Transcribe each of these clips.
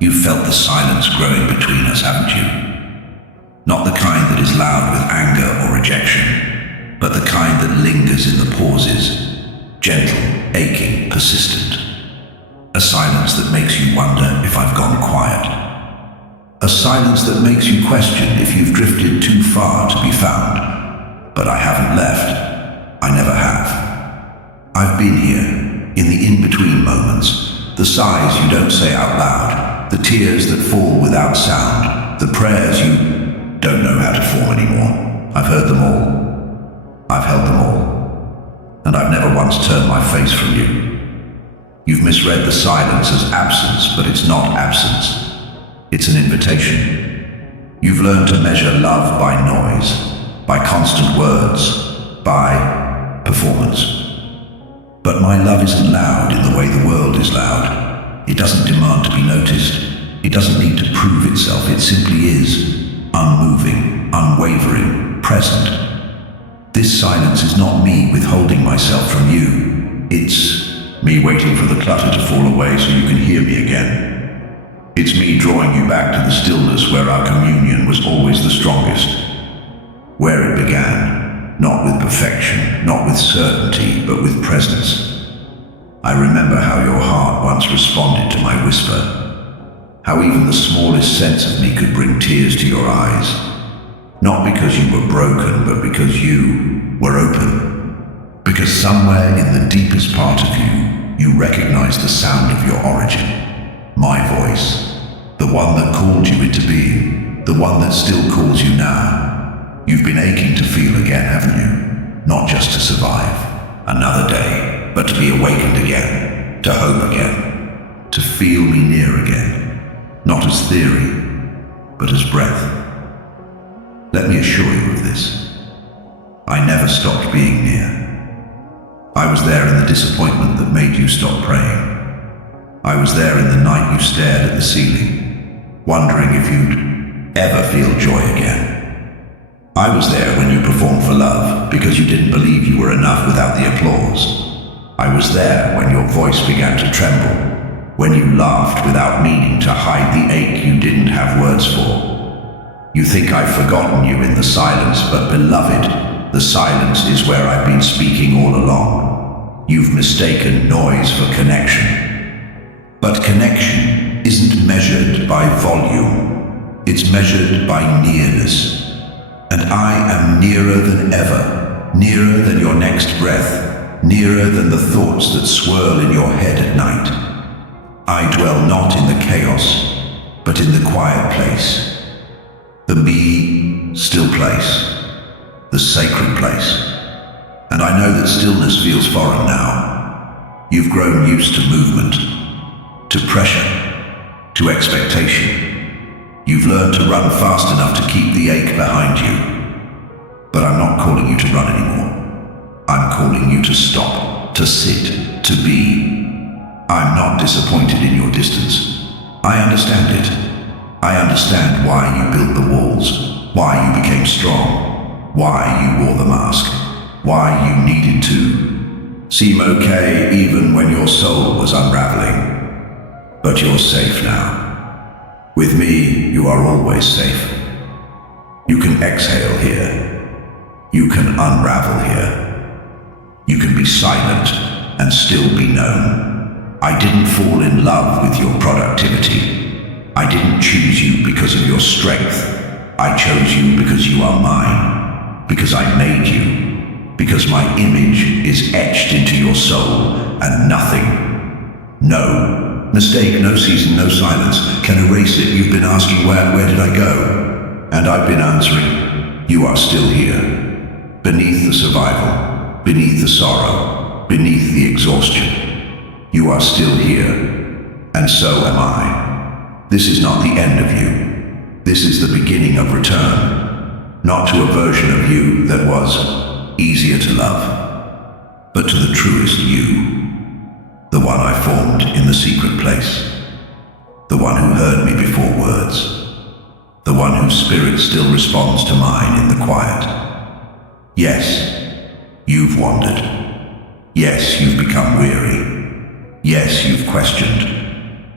You've felt the silence growing between us, haven't you? Not the kind that is loud with anger or rejection, but the kind that lingers in the pauses, gentle, aching, persistent. A silence that makes you wonder if I've gone quiet. A silence that makes you question if you've drifted too far to be found. But I haven't left. I never have. I've been here, in the in-between moments, the sighs you don't say out loud, the tears that fall without sound, the prayers you don't know how to form anymore. I've heard them all. I've held them all. And I've never once turned my face from you. You've misread the silence as absence, but it's not absence. It's an invitation. You've learned to measure love by noise, by constant words, by performance. But my love isn't loud in the way the world is loud. It doesn't demand to be noticed. It doesn't need to prove itself. It simply is, unmoving, unwavering, present. This silence is not me withholding myself from you. It's me waiting for the clutter to fall away so you can hear me again. It's me drawing you back to the stillness where our communion was always the strongest. Where it began, not with perfection, not with certainty, but with presence. I remember how your heart once responded to my whisper, how even the smallest sense of me could bring tears to your eyes, not because you were broken, but because you were open. Because somewhere in the deepest part of you, you recognized the sound of your origin. My voice, the one that called you into being, the one that still calls you now. You've been aching to feel again, haven't you? Not just to survive another day, but to be awakened again, to hope again, to feel me near again, not as theory, but as breath. Let me assure you of this. I never stopped being near. I was there in the disappointment that made you stop praying. I was there in the night you stared at the ceiling, wondering if you'd ever feel joy again. I was there when you performed for love because you didn't believe you were enough without the applause. I was there when your voice began to tremble, when you laughed without meaning to hide the ache you didn't have words for. You think I've forgotten you in the silence, but beloved, the silence is where I've been speaking all along. You've mistaken noise for connection. But connection isn't measured by volume. It's measured by nearness. And I am nearer than ever, nearer than your next breath, nearer than the thoughts that swirl in your head at night. I dwell not in the chaos, but in the quiet place. The me, still place. The sacred place. And I know that stillness feels foreign now. You've grown used to movement, to pressure, to expectation. You've learned to run fast enough to keep the ache behind you. But I'm not calling you to run anymore. I'm calling you to stop, to sit, to be. I'm not disappointed in your distance. I understand it. I understand why you built the walls, why you became strong, why you wore the mask, why you needed to seem okay even when your soul was unraveling. But you're safe now. With me, you are always safe. You can exhale here. You can unravel here. You can be silent and still be known. I didn't fall in love with your productivity. I didn't choose you because of your strength. I chose you because you are mine, because I made you. Because my image is etched into your soul, and nothing, no mistake, no season, no silence can erase it. You've been asking where did I go? And I've been answering, you are still here. Beneath the survival, beneath the sorrow, beneath the exhaustion. You are still here, and so am I. This is not the end of you. This is the beginning of return, not to a version of you that was easier to love, but to the truest you, the one I formed in the secret place, the one who heard me before words, the one whose spirit still responds to mine in the quiet. Yes, you've wandered. Yes, you've become weary. Yes, you've questioned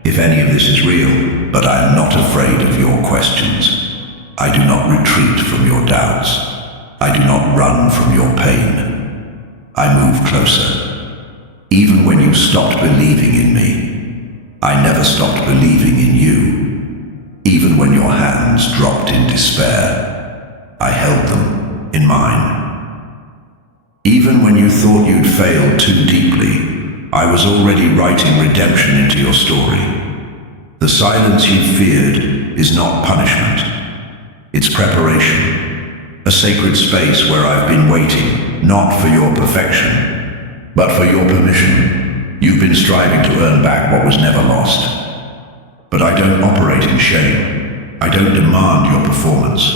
if any of this is real. but I am not afraid of your questions. I do not retreat from your doubts. I do not run from your pain. I move closer. Even when you stopped believing in me, I never stopped believing in you. Even when your hands dropped in despair, I held them in mine. Even when you thought you'd failed too deeply, I was already writing redemption into your story. The silence you feared is not punishment. It's preparation. A sacred space where I've been waiting, not for your perfection, but for your permission. You've been striving to earn back what was never lost. But I don't operate in shame. I don't demand your performance.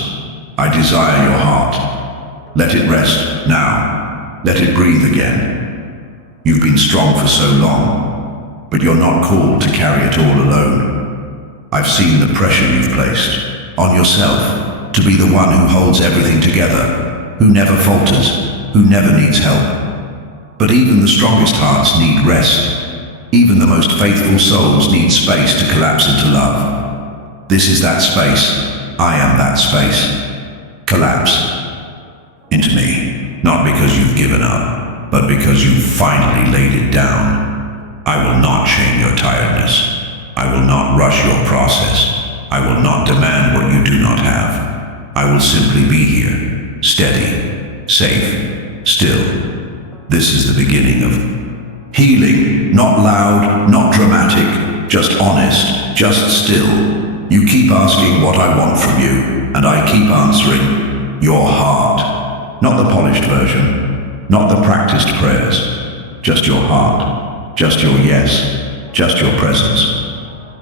I desire your heart. Let it rest now. Let it breathe again. You've been strong for so long, but you're not called to carry it all alone. I've seen the pressure you've placed on yourself to be the one who holds everything together, who never falters, who never needs help. But even the strongest hearts need rest. Even the most faithful souls need space to collapse into love. This is that space. I am that space. Collapse into me, not because you've given up, but because you've finally laid it down. I will not shame your tiredness. I will not rush your process. I will not demand what you do not have. I will simply be here, steady, safe, still. This is the beginning of healing, not loud, not dramatic, just honest, just still. You keep asking what I want from you, and I keep answering your heart. Not the polished version, not the practiced prayers, just your heart, just your yes, just your presence.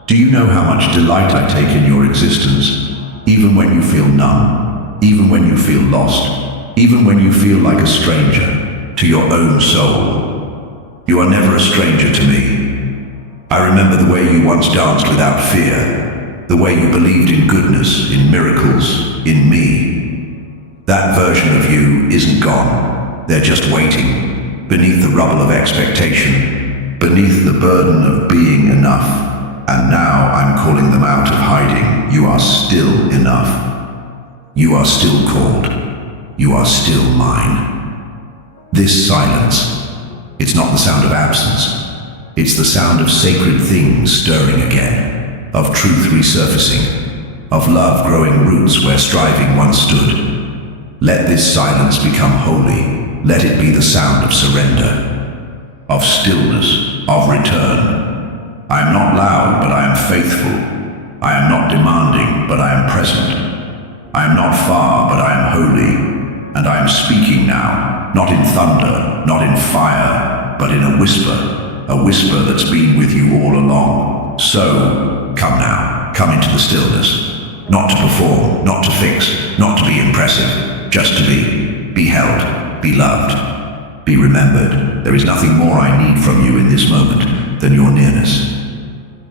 Do you know how much delight I take in your existence, even when you feel numb, even when you feel lost, even when you feel like a stranger to your own soul? You are never a stranger to me. I remember the way you once danced without fear, the way you believed in goodness, in miracles, in me. That version of you isn't gone. They're just waiting, beneath the rubble of expectation, beneath the burden of being enough. And now I'm calling them out of hiding. You are still enough. You are still called. You are still mine. This silence, it's not the sound of absence. It's the sound of sacred things stirring again, of truth resurfacing, of love growing roots where striving once stood. Let this silence become holy. Let it be the sound of surrender, of stillness, of return. I am not loud, but I am faithful. I am not demanding, but I am present. I am not far, but I am holy. And I am speaking now, not in thunder, not in fire, but in a whisper that's been with you all along. So, come now, come into the stillness. Not to perform, not to fix, not to be impressive, just to be held, be loved, be remembered. There is nothing more I need from you in this moment than your nearness.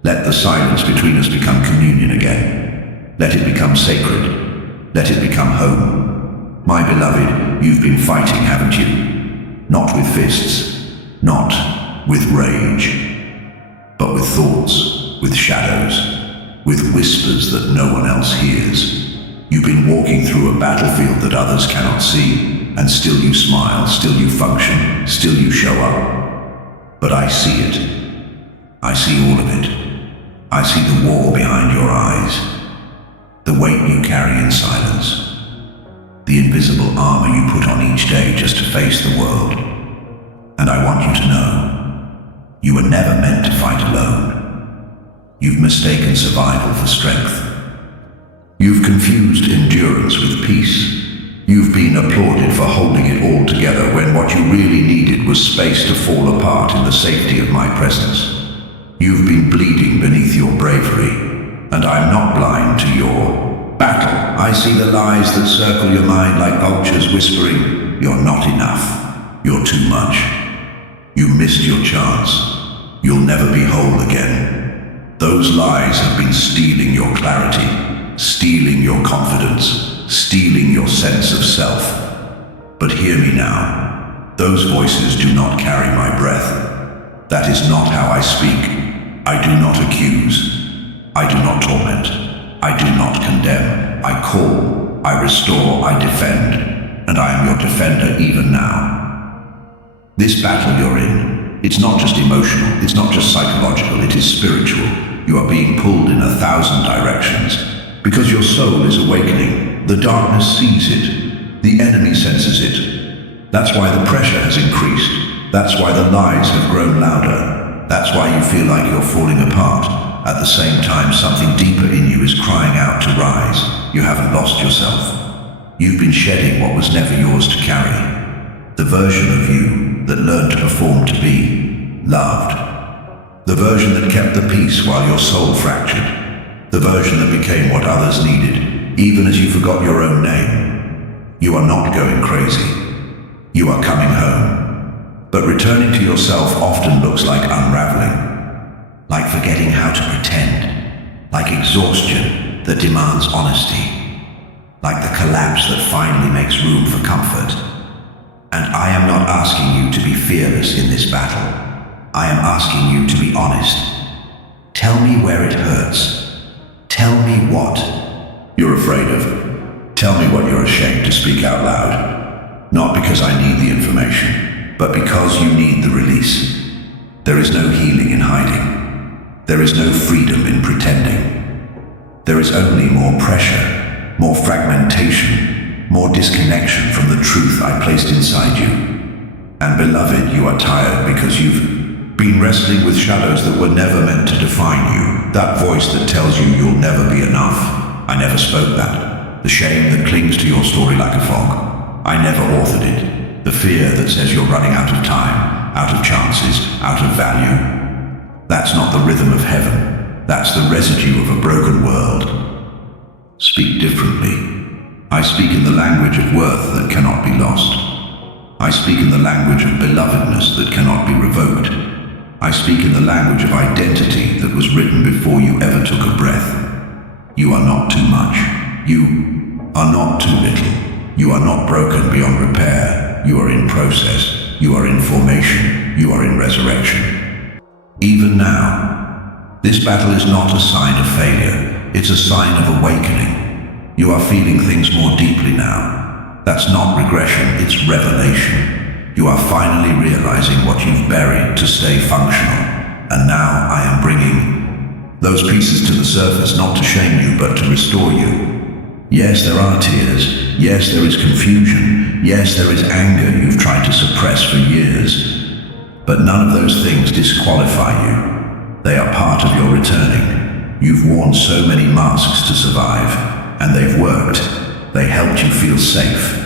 Let the silence between us become communion again. Let it become sacred. Let it become home. My beloved, you've been fighting, haven't you? Not with fists, not with rage, but with thoughts, with shadows, with whispers that no one else hears. You've been walking through a battlefield that others cannot see, and still you smile, still you function, still you show up. But I see it. I see all of it. I see the war behind your eyes, the weight you carry in silence, the invisible armor you put on each day just to face the world. And I want you to know, you were never meant to fight alone. You've mistaken survival for strength. You've confused endurance with peace. You've been applauded for holding it all together when what you really needed was space to fall apart in the safety of my presence. You've been bleeding beneath your bravery, and I'm not blind to your battle. I see the lies that circle your mind like vultures whispering, you're not enough, you're too much. You missed your chance. You'll never be whole again. Those lies have been stealing your clarity, stealing your confidence, stealing your sense of self. But hear me now. Those voices do not carry my breath. That is not how I speak. I do not accuse. I do not talk I do not condemn. I call, I restore, I defend, and I am your defender even now. This battle you're in, it's not just emotional, it's not just psychological, it is spiritual. You are being pulled in 1,000 directions. Because your soul is awakening, the darkness sees it, the enemy senses it. That's why the pressure has increased. That's why the lies have grown louder. That's why you feel like you're falling apart. At the same time, something deeper in you is crying out to rise. You haven't lost yourself. You've been shedding what was never yours to carry. The version of you that learned to perform to be loved. The version that kept the peace while your soul fractured. The version that became what others needed, even as you forgot your own name. You are not going crazy. You are coming home. But returning to yourself often looks like unraveling. Like forgetting how to pretend, like exhaustion that demands honesty, like the collapse that finally makes room for comfort. And I am not asking you to be fearless in this battle. I am asking you to be honest. Tell me where it hurts. Tell me what you're afraid of. Tell me what you're ashamed to speak out loud. Not because I need the information, but because you need the release. There is no healing in hiding. There is no freedom in pretending. There is only more pressure, more fragmentation, more disconnection from the truth I placed inside you. And beloved, you are tired because you've been wrestling with shadows that were never meant to define you. That voice that tells you you'll never be enough. I never spoke that. The shame that clings to your story like a fog. I never authored it. The fear that says you're running out of time, out of chances, out of value. That's not the rhythm of heaven. That's the residue of a broken world. Speak differently. I speak in the language of worth that cannot be lost. I speak in the language of belovedness that cannot be revoked. I speak in the language of identity that was written before you ever took a breath. You are not too much. You are not too little. You are not broken beyond repair. You are in process. You are in formation. You are in resurrection. Even now, this battle is not a sign of failure, it's a sign of awakening. You are feeling things more deeply now. That's not regression, it's revelation. You are finally realizing what you've buried to stay functional. And now I am bringing those pieces to the surface, not to shame you, but to restore you. Yes, there are tears. Yes, there is confusion. Yes, there is anger you've tried to suppress for years. But none of those things disqualify you. They are part of your returning. You've worn so many masks to survive, and they've worked. They helped you feel safe.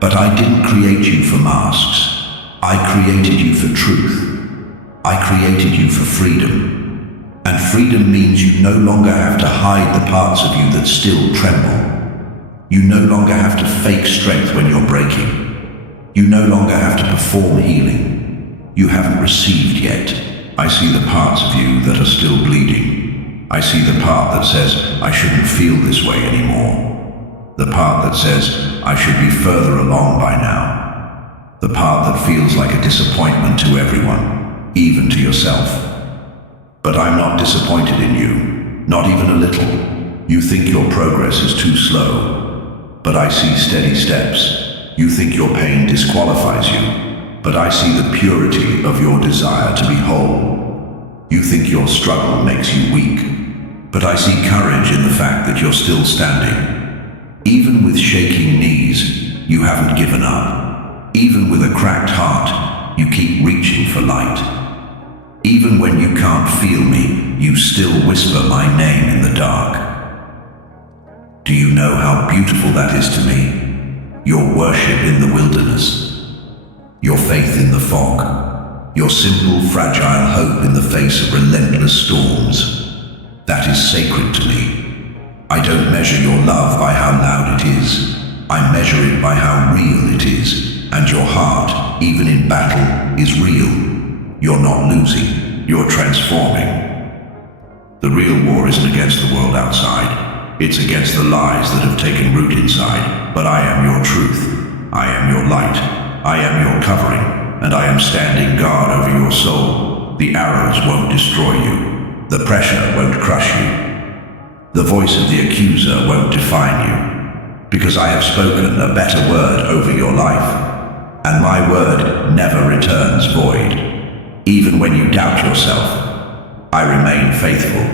But I didn't create you for masks. I created you for truth. I created you for freedom. And freedom means you no longer have to hide the parts of you that still tremble. You no longer have to fake strength when you're breaking. You no longer have to perform healing. You haven't received yet. I see the parts of you that are still bleeding. I see the part that says, I shouldn't feel this way anymore. The part that says, I should be further along by now. The part that feels like a disappointment to everyone, even to yourself. But I'm not disappointed in you, not even a little. You think your progress is too slow, but I see steady steps. You think your pain disqualifies you, but I see the purity of your desire to be whole. You think your struggle makes you weak, but I see courage in the fact that you're still standing. Even with shaking knees, you haven't given up. Even with a cracked heart, you keep reaching for light. Even when you can't feel me, you still whisper my name in the dark. Do you know how beautiful that is to me? Your worship in the wilderness. Your faith in the fog, your simple, fragile hope in the face of relentless storms. That is sacred to me. I don't measure your love by how loud it is. I measure it by how real it is. And your heart, even in battle, is real. You're not losing, you're transforming. The real war isn't against the world outside. It's against the lies that have taken root inside. But I am your truth. I am your light. I am your covering, and I am standing guard over your soul. The arrows won't destroy you. The pressure won't crush you. The voice of the accuser won't define you, because I have spoken a better word over your life, and my word never returns void. Even when you doubt yourself, I remain faithful.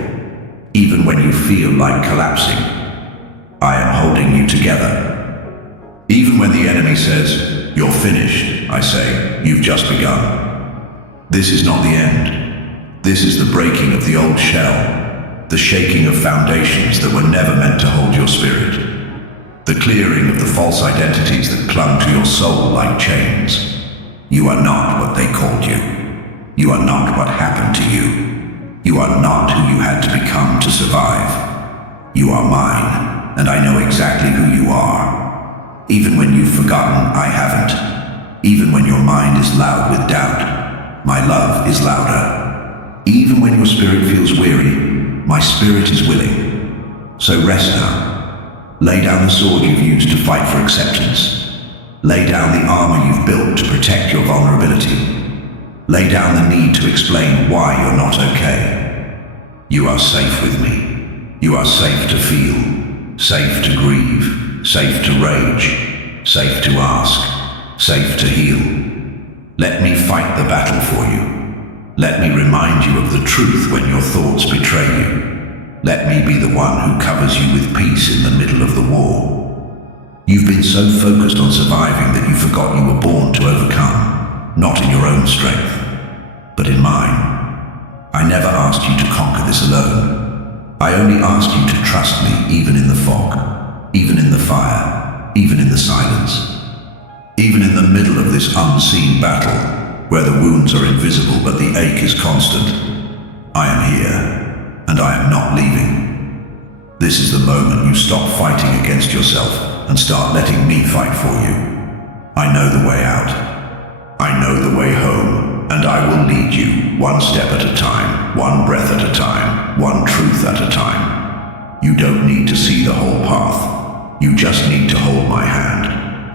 Even when you feel like collapsing, I am holding you together. Even when the enemy says, "You're finished," I say, "You've just begun." This is not the end. This is the breaking of the old shell, the shaking of foundations that were never meant to hold your spirit, the clearing of the false identities that clung to your soul like chains. You are not what they called you. You are not what happened to you. You are not who you had to become to survive. You are mine, and I know exactly who you are. Even when you've forgotten, I haven't. Even when your mind is loud with doubt, my love is louder. Even when your spirit feels weary, my spirit is willing. So rest now. Lay down the sword you've used to fight for acceptance. Lay down the armor you've built to protect your vulnerability. Lay down the need to explain why you're not okay. You are safe with me. You are safe to feel, safe to grieve, safe to rage, safe to ask, safe to heal. Let me fight the battle for you. Let me remind you of the truth when your thoughts betray you. Let me be the one who covers you with peace in the middle of the war. You've been so focused on surviving that you forgot you were born to overcome, not in your own strength, but in mine. I never asked you to conquer this alone. I only asked you to trust me even in the fog, even in the fire, even in the silence, even in the middle of this unseen battle, where the wounds are invisible but the ache is constant. I am here, and I am not leaving. This is the moment you stop fighting against yourself and start letting me fight for you. I know the way out. I know the way home, and I will lead you one step at a time, one breath at a time, one truth at a time. You don't need to see the whole path. You just need to hold my hand,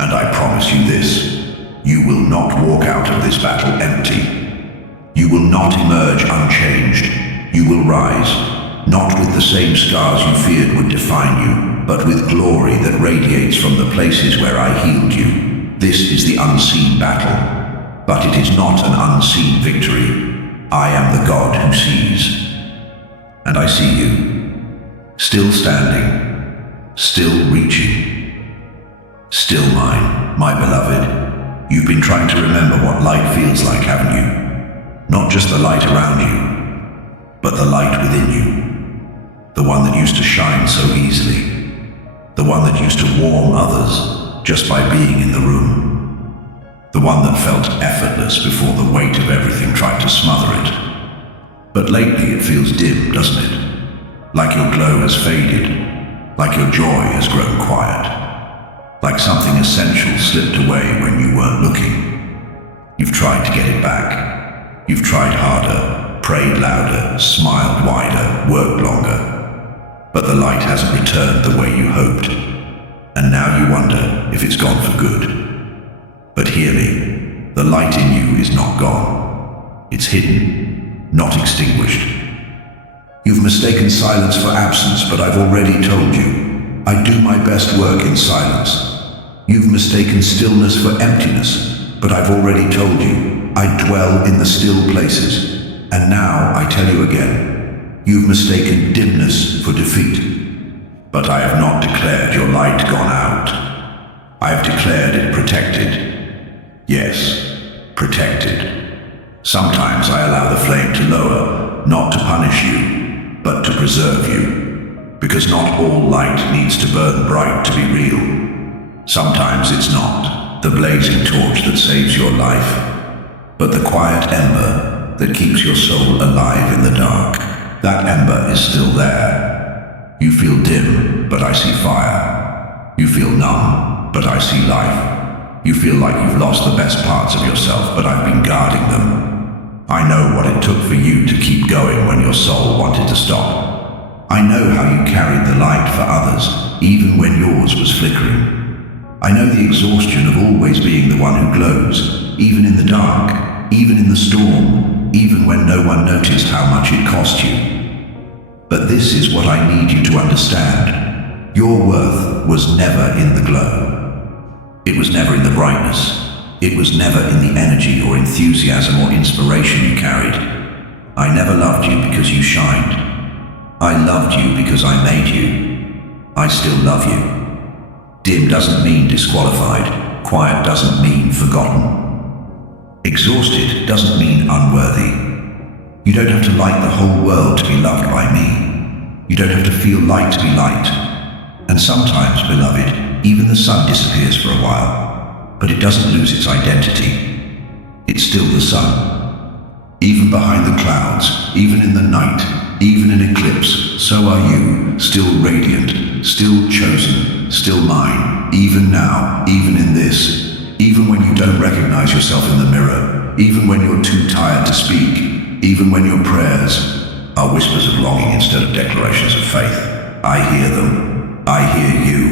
and I promise you this. You will not walk out of this battle empty. You will not emerge unchanged. You will rise, not with the same scars you feared would define you, but with glory that radiates from the places where I healed you. This is the unseen battle, but it is not an unseen victory. I am the God who sees. And I see you, still standing, still reaching, still mine, my beloved. You've been trying to remember what light feels like, haven't you? Not just the light around you, but the light within you. The one that used to shine so easily. The one that used to warm others just by being in the room. The one that felt effortless before the weight of everything tried to smother it. But lately it feels dim, doesn't it? Like your glow has faded. Like your joy has grown quiet. Like something essential slipped away when you weren't looking. You've tried to get it back. You've tried harder, prayed louder, smiled wider, worked longer. But the light hasn't returned the way you hoped. And now you wonder if it's gone for good. But hear me, the light in you is not gone. It's hidden, not extinguished. You've mistaken silence for absence, but I've already told you, I do my best work in silence. You've mistaken stillness for emptiness, but I've already told you, I dwell in the still places. And now I tell you again, you've mistaken dimness for defeat. But I have not declared your light gone out. I have declared it protected. Yes, protected. Sometimes I allow the flame to lower, not to punish you, but to preserve you. Because not all light needs to burn bright to be real. Sometimes it's not the blazing torch that saves your life, but the quiet ember that keeps your soul alive in the dark. That ember is still there. You feel dim, but I see fire. You feel numb, but I see life. You feel like you've lost the best parts of yourself, but I've been guarding them. I know what it took for you to keep going when your soul wanted to stop. I know how you carried the light for others, even when yours was flickering. I know the exhaustion of always being the one who glows, even in the dark, even in the storm, even when no one noticed how much it cost you. But this is what I need you to understand. Your worth was never in the glow. It was never in the brightness. It was never in the energy or enthusiasm or inspiration you carried. I never loved you because you shined. I loved you because I made you. I still love you. Dim doesn't mean disqualified. Quiet doesn't mean forgotten. Exhausted doesn't mean unworthy. You don't have to like the whole world to be loved by me. You don't have to feel light to be light. And sometimes, beloved, even the sun disappears for a while, but it doesn't lose its identity. It's still the sun. Even behind the clouds, even in the night, even in eclipse, so are you, still radiant, still chosen, still mine, even now, even in this, even when you don't recognize yourself in the mirror, even when you're too tired to speak, even when your prayers are whispers of longing instead of declarations of faith. I hear them. I hear you.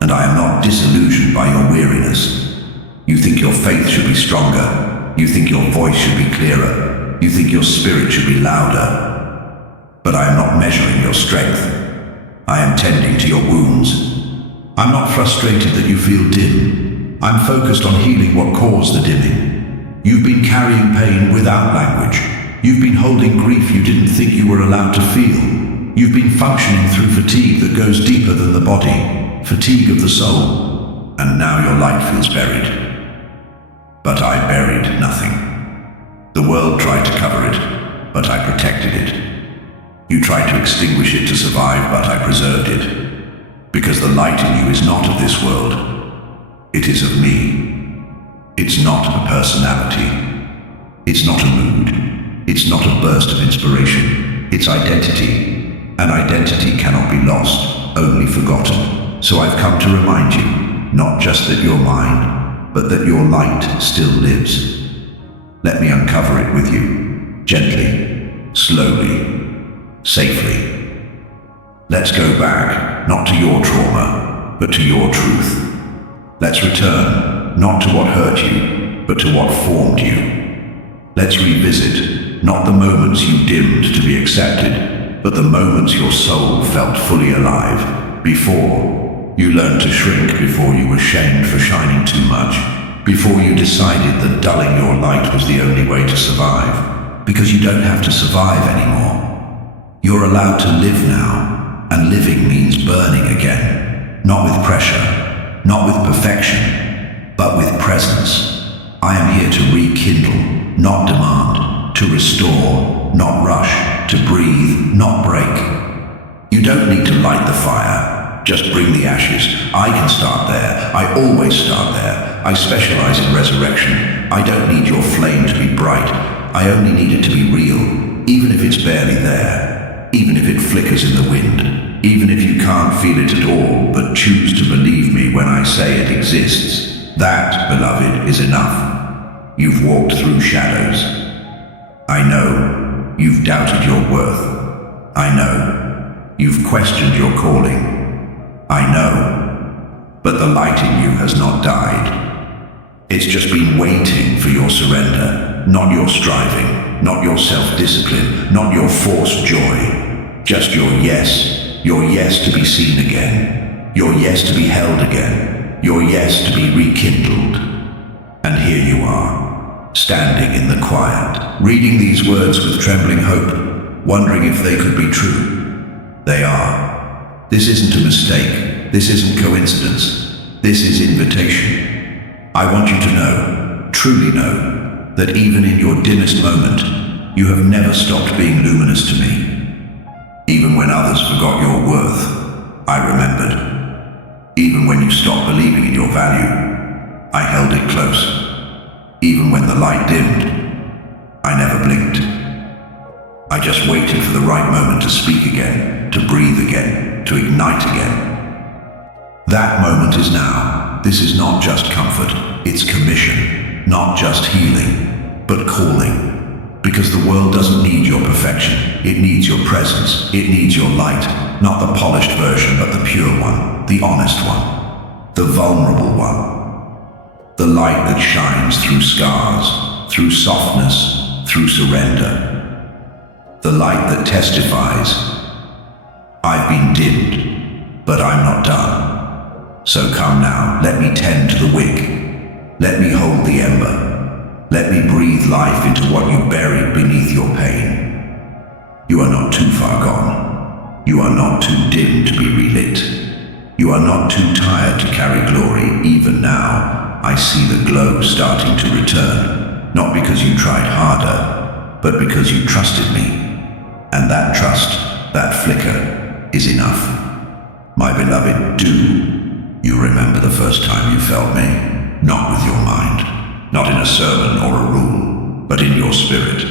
And I am not disillusioned by your weariness. You think your faith should be stronger. You think your voice should be clearer. You think your spirit should be louder. But I am not measuring your strength. I am tending to your wounds. I'm not frustrated that you feel dim. I'm focused on healing what caused the dimming. You've been carrying pain without language. You've been holding grief you didn't think you were allowed to feel. You've been functioning through fatigue that goes deeper than the body, fatigue of the soul, and now your light feels buried. But I buried nothing. The world tried to cover it, but I protected it. You tried to extinguish it to survive, but I preserved it. Because the light in you is not of this world. It is of me. It's not a personality. It's not a mood. It's not a burst of inspiration. It's identity. And identity cannot be lost, only forgotten. So I've come to remind you, not just that you're mine, but that your light still lives. Let me uncover it with you, gently, slowly, safely. Let's go back, not to your trauma, but to your truth. Let's return, not to what hurt you, but to what formed you. Let's revisit, not the moments you dimmed to be accepted, but the moments your soul felt fully alive. Before, you learned to shrink before you were shamed for shining too much. Before you decided that dulling your light was the only way to survive. Because you don't have to survive anymore. You're allowed to live now, and living means burning again. Not with pressure, not with perfection, but with presence. I am here to rekindle, not demand, to restore, not rush, to breathe, not break. You don't need to light the fire, just bring the ashes. I can start there, I always start there. I specialize in resurrection. I don't need your flame to be bright, I only need it to be real, even if it's barely there, even if it flickers in the wind, even if you can't feel it at all, but choose to believe me when I say it exists. That, beloved, is enough. You've walked through shadows. I know you've doubted your worth. I know you've questioned your calling. I know, but the light in you has not died. It's just been waiting for your surrender, not your striving, not your self-discipline, not your forced joy. Just your yes to be seen again, your yes to be held again, your yes to be rekindled. And here you are, standing in the quiet, reading these words with trembling hope, wondering if they could be true. They are. This isn't a mistake. This isn't coincidence. This is invitation. I want you to know, truly know, that even in your dimmest moment, you have never stopped being luminous to me. Even when others forgot your worth, I remembered. Even when you stopped believing in your value, I held it close. Even when the light dimmed, I never blinked. I just waited for the right moment to speak again, to breathe again, to ignite again. That moment is now. This is not just comfort, it's commission. Not just healing, but calling. Because the world doesn't need your perfection. It needs your presence. It needs your light. Not the polished version, but the pure one, the honest one, the vulnerable one. The light that shines through scars, through softness, through surrender. the light that testifies. I've been dimmed, but I'm not done. So come now, let me tend to the wick. Let me hold the ember. Let me breathe life into what you buried beneath your pain. You are not too far gone. You are not too dim to be relit. You are not too tired to carry glory. Even now, I see the glow starting to return. Not because you tried harder, but because you trusted me. And that trust, that flicker, is enough. My beloved, do you remember the first time you felt me? Not with your mind, not in a sermon or a room, but in your spirit.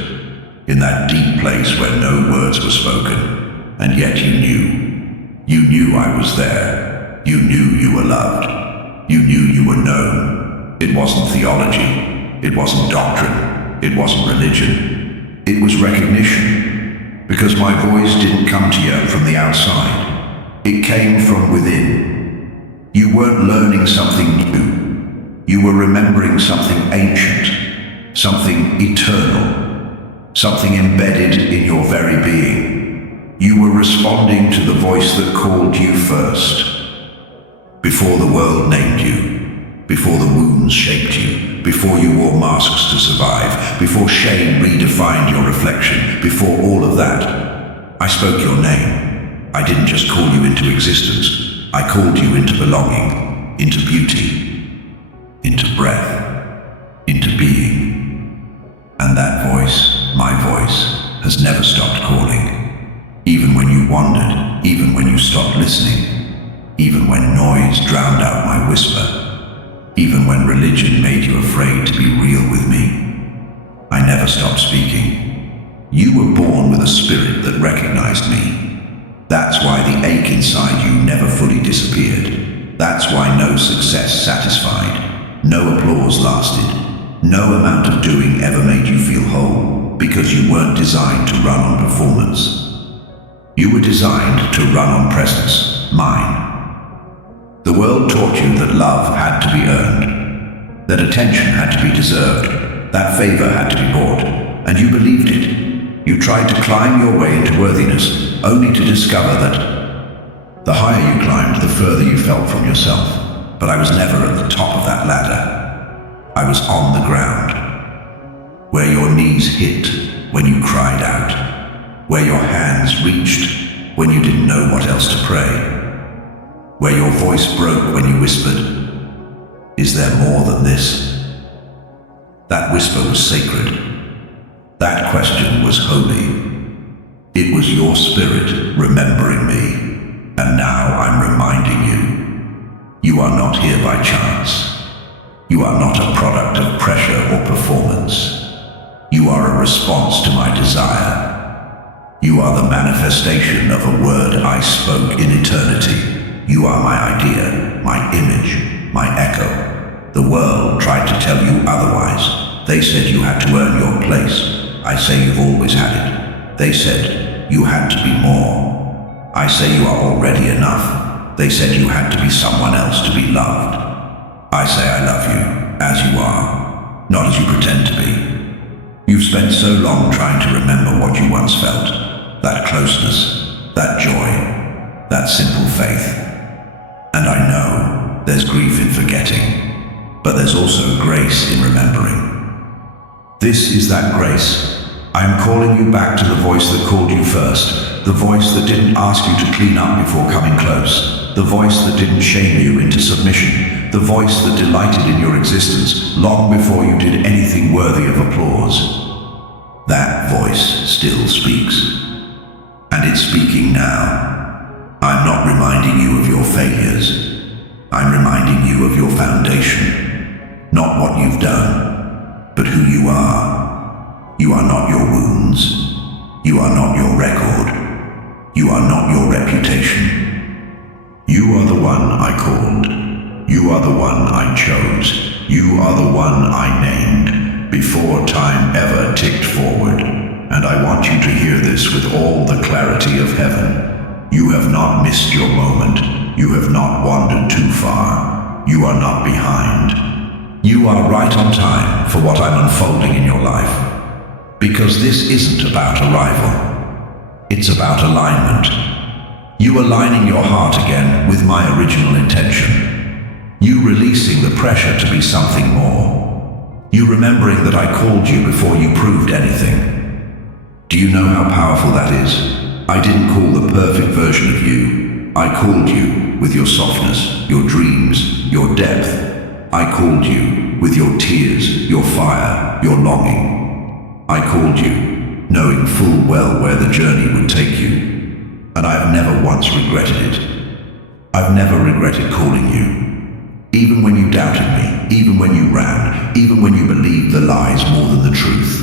In that deep place where no words were spoken, and yet you knew. You knew I was there. You knew you were loved. You knew you were known. It wasn't theology. It wasn't doctrine. It wasn't religion. It was recognition. Because my voice didn't come to you from the outside. It came from within. You weren't learning something new. You were remembering something ancient, something eternal, something embedded in your very being. You were responding to the voice that called you first. Before the world named you, before the wounds shaped you, before you wore masks to survive, before shame redefined your reflection, before all of that, I spoke your name. I didn't just call you into existence. I called you into belonging, into beauty, into breath, into being. And that voice, my voice, has never stopped calling. Even when you wandered, even when you stopped listening, even when noise drowned out my whisper, even when religion made you afraid to be real with me, I never stopped speaking. You were born with a spirit that recognized me. That's why the ache inside you never fully disappeared. That's why no success satisfied, no applause lasted, no amount of doing ever made you feel whole, because you weren't designed to run on performance. You were designed to run on presence, mine. The world taught you that love had to be earned, that attention had to be deserved, that favor had to be bought, and you believed it. You tried to climb your way into worthiness, only to discover that the higher you climbed, the further you fell from yourself. But I was never at the top of that ladder. I was on the ground, where your knees hit when you cried out, where your hands reached when you didn't know what else to pray, where your voice broke when you whispered, "Is there more than this?" That whisper was sacred. That question was holy. It was your spirit remembering me, and now I'm reminding you. You are not here by chance. You are not a product of pressure or performance. You are a response to my desire. You are the manifestation of a word I spoke in eternity. You are my idea, my image, my echo. The world tried to tell you otherwise. They said you had to earn your place. I say you've always had it. They said you had to be more. I say you are already enough. They said you had to be someone else to be loved. I say I love you as you are, not as you pretend to be. You've spent so long trying to remember what you once felt. That closeness, that joy, that simple faith. And I know there's grief in forgetting, but there's also grace in remembering. This is that grace. I am calling you back to the voice that called you first, the voice that didn't ask you to clean up before coming close, the voice that didn't shame you into submission, the voice that delighted in your existence long before you did anything worthy of applause. That voice still speaks. And it's speaking now. I'm not reminding you of your failures. I'm reminding you of your foundation. Not what you've done, but who you are. You are not your wounds. You are not your record. You are not your reputation. You are the one I called. You are the one I chose. You are the one I named before time ever ticked forward. And I want you to hear this with all the clarity of heaven. You have not missed your moment. You have not wandered too far. You are not behind. You are right on time for what I'm unfolding in your life. Because this isn't about arrival. It's about alignment. You aligning your heart again with my original intention. You releasing the pressure to be something more. You remembering that I called you before you proved anything. Do you know how powerful that is? I didn't call the perfect version of you. I called you with your softness, your dreams, your depth. I called you with your tears, your fire, your longing. I called you, knowing full well where the journey would take you. And I have never once regretted it. I've never regretted calling you. Even when you doubted me, even when you ran, even when you believed the lies more than the truth.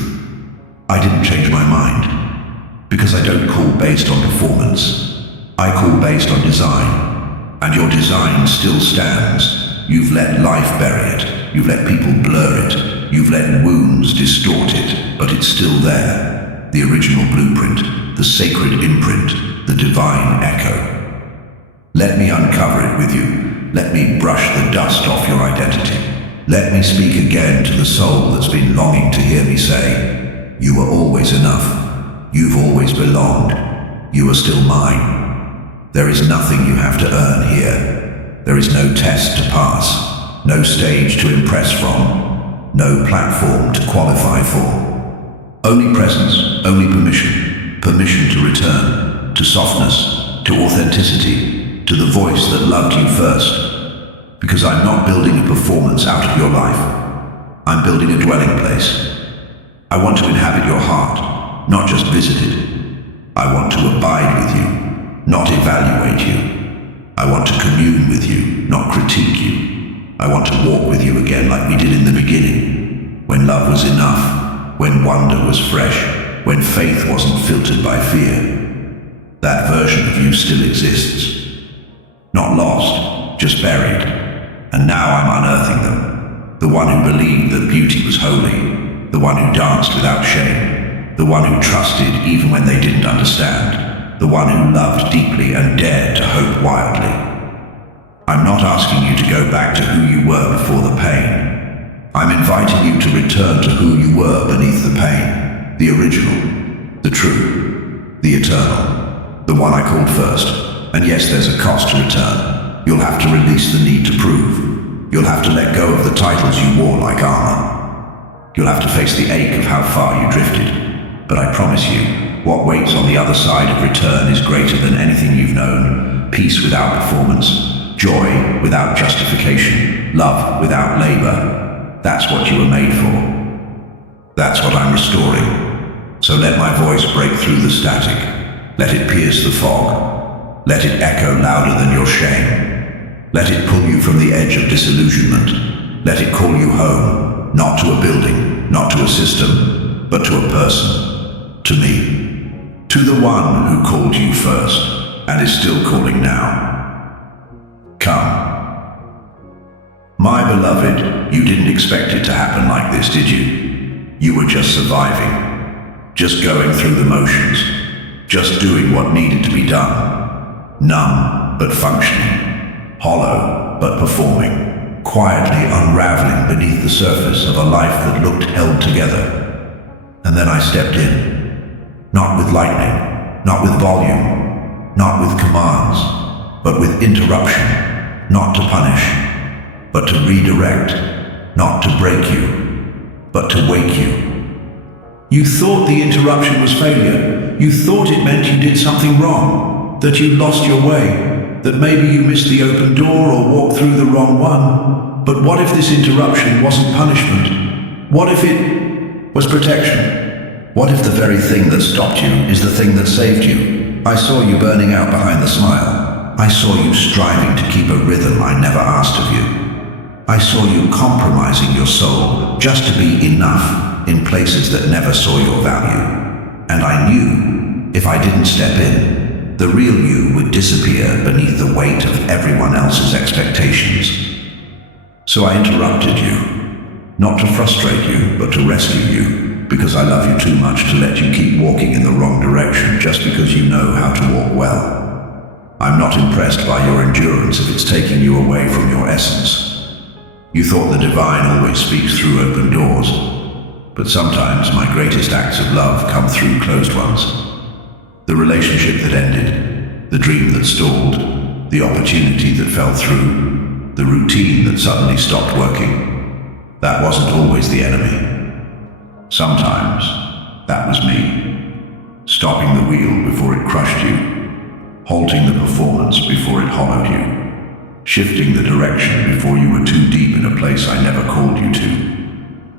I didn't change my mind, because I don't call based on performance. I call based on design, and your design still stands. You've let life bury it, you've let people blur it, you've let wounds distort it, but it's still there. The original blueprint, the sacred imprint, the divine echo. Let me uncover it with you. Let me brush the dust off your identity. Let me speak again to the soul that's been longing to hear me say, you were always enough. You've always belonged. You are still mine. There is nothing you have to earn here. There is no test to pass, no stage to impress from, no platform to qualify for. Only presence, only permission. Permission to return, to softness, to authenticity, to the voice that loved you first. Because I'm not building a performance out of your life. I'm building a dwelling place. I want to inhabit your heart, not just visit it. I want to abide with you, not evaluate you. I want to commune with you, not critique you. I want to walk with you again like we did in the beginning, when love was enough, when wonder was fresh, when faith wasn't filtered by fear. That version of you still exists. Not lost, just buried. And now I'm unearthing them. The one who believed that beauty was holy, the one who danced without shame, the one who trusted even when they didn't understand. The one who loved deeply and dared to hope wildly. I'm not asking you to go back to who you were before the pain. I'm inviting you to return to who you were beneath the pain. The original, the true, the eternal, the one I called first. And yes, there's a cost to return. You'll have to release the need to prove. You'll have to let go of the titles you wore like armor. You'll have to face the ache of how far you drifted. But I promise you, what waits on the other side of return is greater than anything you've known. Peace without performance, joy without justification, love without labor. That's what you were made for. That's what I'm restoring. So let my voice break through the static. Let it pierce the fog. Let it echo louder than your shame. Let it pull you from the edge of disillusionment. Let it call you home, not to a building, not to a system, but to a person, to me. To the one who called you first, and is still calling now. Come. My beloved, you didn't expect it to happen like this, did you? You were just surviving, just going through the motions, just doing what needed to be done. Numb, but functioning. Hollow, but performing. Quietly unraveling beneath the surface of a life that looked held together. And then I stepped in. Not with lightning, not with volume, not with commands, but with interruption, not to punish, but to redirect, not to break you, but to wake you. You thought the interruption was failure. You thought it meant you did something wrong, that you lost your way, that maybe you missed the open door or walked through the wrong one. But what if this interruption wasn't punishment? What if it was protection? What if the very thing that stopped you is the thing that saved you? I saw you burning out behind the smile. I saw you striving to keep a rhythm I never asked of you. I saw you compromising your soul just to be enough in places that never saw your value. And I knew, if I didn't step in, the real you would disappear beneath the weight of everyone else's expectations. So I interrupted you, not to frustrate you, but to rescue you. Because I love you too much to let you keep walking in the wrong direction just because you know how to walk well. I'm not impressed by your endurance if it's taking you away from your essence. You thought the divine always speaks through open doors, but sometimes my greatest acts of love come through closed ones. The relationship that ended, the dream that stalled, the opportunity that fell through, the routine that suddenly stopped working. That wasn't always the enemy. Sometimes, that was me. Stopping the wheel before it crushed you, halting the performance before it hollowed you, shifting the direction before you were too deep in a place I never called you to.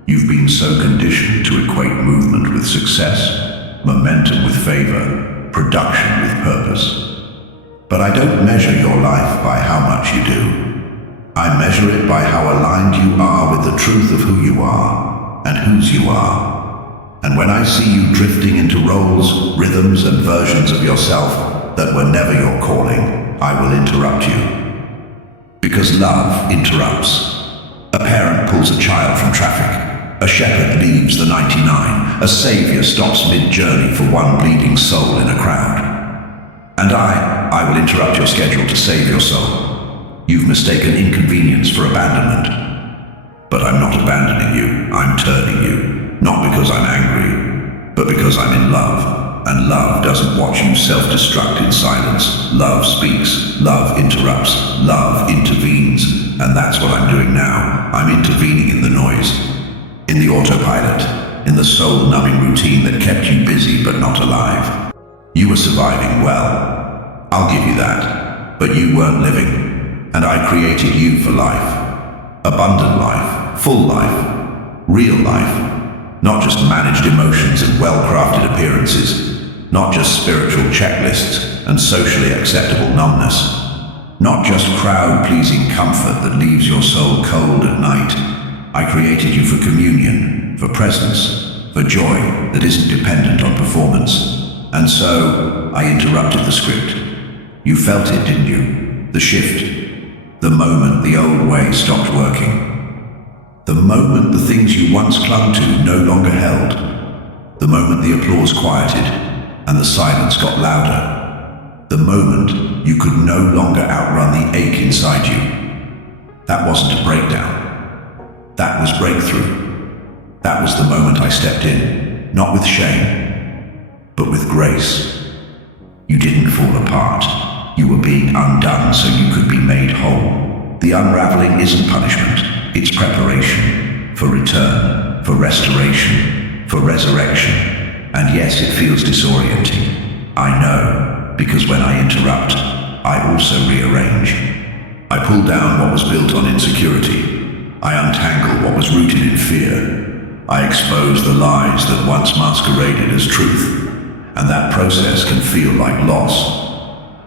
You've been so conditioned to equate movement with success, momentum with favor, production with purpose. But I don't measure your life by how much you do. I measure it by how aligned you are with the truth of who you are and whose you are. And when I see you drifting into roles, rhythms, and versions of yourself that were never your calling, I will interrupt you. Because love interrupts. A parent pulls a child from traffic. A shepherd leaves the 99. A savior stops mid-journey for one bleeding soul in a crowd. And I will interrupt your schedule to save your soul. You've mistaken inconvenience for abandonment. But I'm not abandoning you, I'm turning you. Not because I'm angry, but because I'm in love. And love doesn't watch you self-destruct in silence. Love speaks, love interrupts, love intervenes. And that's what I'm doing now. I'm intervening in the noise. In the autopilot, in the soul-numbing routine that kept you busy but not alive. You were surviving well, I'll give you that, but you weren't living, and I created you for life. Abundant life, full life, real life, not just managed emotions and well-crafted appearances, not just spiritual checklists and socially acceptable numbness, not just crowd-pleasing comfort that leaves your soul cold at night. I created you for communion, for presence, for joy that isn't dependent on performance. And so, I interrupted the script. You felt it, didn't you? The shift. The moment the old way stopped working. The moment the things you once clung to no longer held. The moment the applause quieted and the silence got louder. The moment you could no longer outrun the ache inside you. That wasn't a breakdown. That was breakthrough. That was the moment I stepped in, not with shame, but with grace. You didn't fall apart. You were being undone so you could be made whole. The unraveling isn't punishment. It's preparation for return, for restoration, for resurrection. And yes, it feels disorienting. I know, because when I interrupt, I also rearrange. I pull down what was built on insecurity. I untangle what was rooted in fear. I expose the lies that once masqueraded as truth. And that process can feel like loss.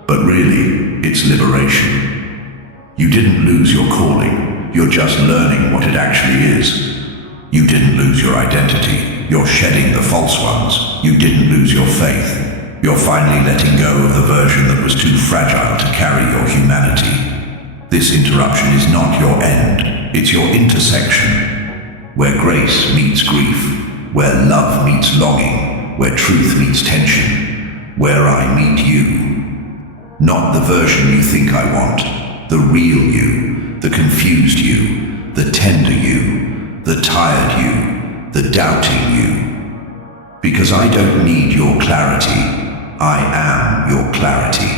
But really, it's liberation. You didn't lose your calling. You're just learning what it actually is. You didn't lose your identity. You're shedding the false ones. You didn't lose your faith. You're finally letting go of the version that was too fragile to carry your humanity. This interruption is not your end, it's your intersection. Where grace meets grief, where love meets longing, where truth meets tension, where I meet you. Not the version you think I want, the real you, the confused you, the tender you, the tired you, the doubting you. Because I don't need your clarity, I am your clarity.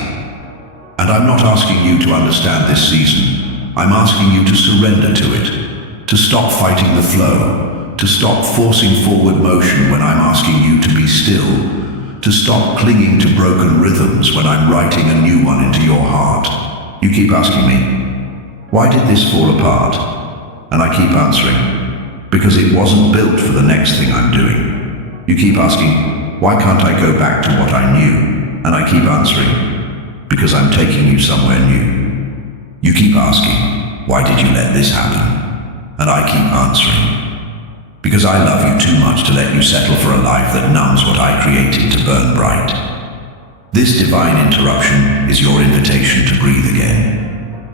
And I'm not asking you to understand this season. I'm asking you to surrender to it, to stop fighting the flow, to stop forcing forward motion when I'm asking you to be still, to stop clinging to broken rhythms when I'm writing a new one into your heart. You keep asking me, why did this fall apart? And I keep answering, because it wasn't built for the next thing I'm doing. You keep asking, why can't I go back to what I knew? And I keep answering, because I'm taking you somewhere new. You keep asking, why did you let this happen? And I keep answering, because I love you too much to let you settle for a life that numbs what I created to burn bright. This divine interruption is your invitation to breathe again,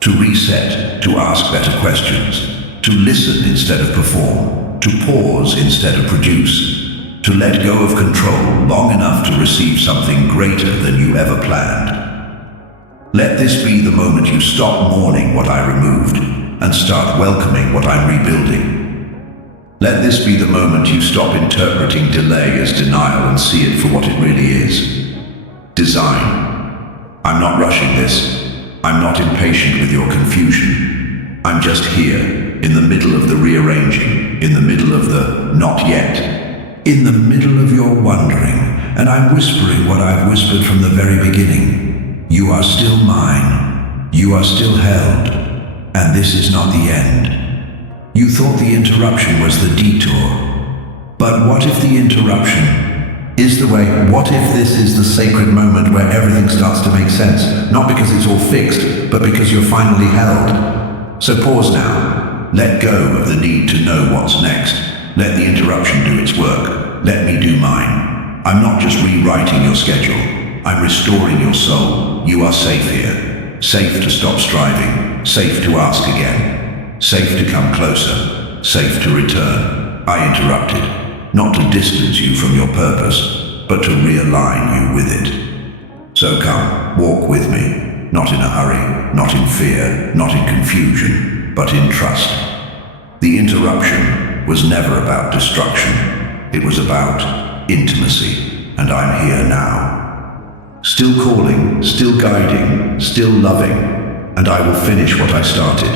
to reset, to ask better questions, to listen instead of perform, to pause instead of produce, to let go of control long enough to receive something greater than you ever planned. Let this be the moment you stop mourning what I removed and start welcoming what I'm rebuilding. Let this be the moment you stop interpreting delay as denial and see it for what it really is. Design. I'm not rushing this. I'm not impatient with your confusion. I'm just here, in the middle of the rearranging, in the middle of the not yet, in the middle of your wondering, and I'm whispering what I've whispered from the very beginning. You are still mine. You are still held. And this is not the end. You thought the interruption was the detour. But what if the interruption is the way? What if this is the sacred moment where everything starts to make sense? Not because it's all fixed, but because you're finally held. So pause now. Let go of the need to know what's next. Let the interruption do its work. Let me do mine. I'm not just rewriting your schedule. I'm restoring your soul. You are safe here. Safe to stop striving. Safe to ask again. Safe to come closer. Safe to return. I interrupted. Not to distance you from your purpose, but to realign you with it. So come, walk with me, not in a hurry, not in fear, not in confusion, but in trust. The interruption was never about destruction. It was about intimacy, and I'm here now. Still calling, still guiding, still loving, and I will finish what I started.